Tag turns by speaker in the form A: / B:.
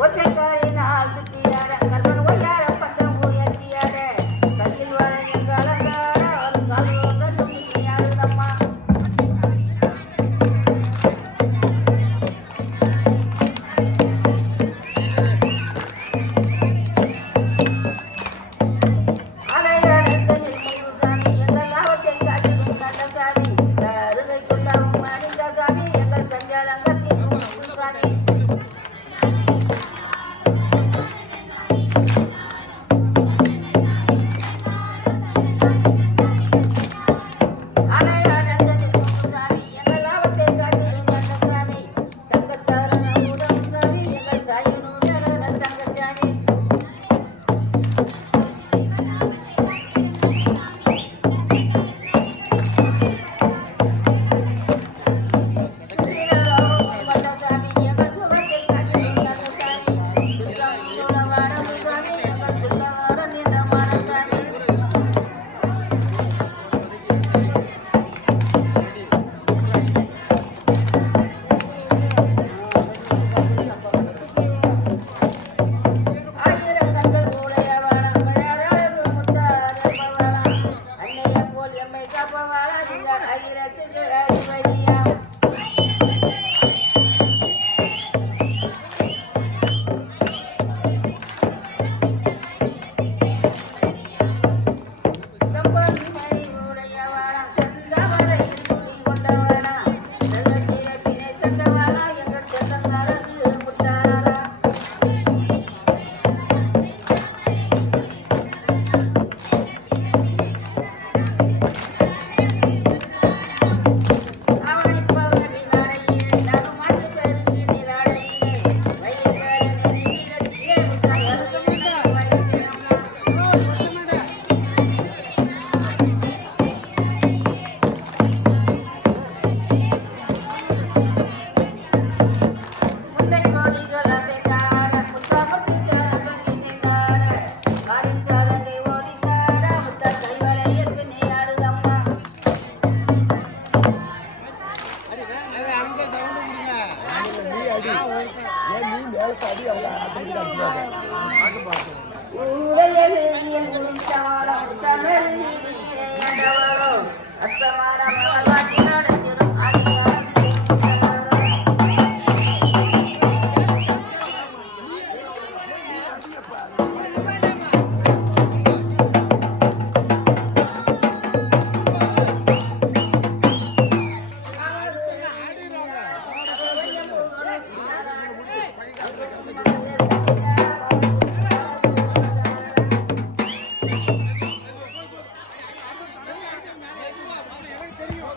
A: ಒತ್ತಕಾಯಿನ ಆಸಕ್ತಿ
B: நீ அடி ஏன் நீ மேலக்கு அடி அவங்க அப்படின்னு அடிச்சுவாங்க
A: அத்தமான Al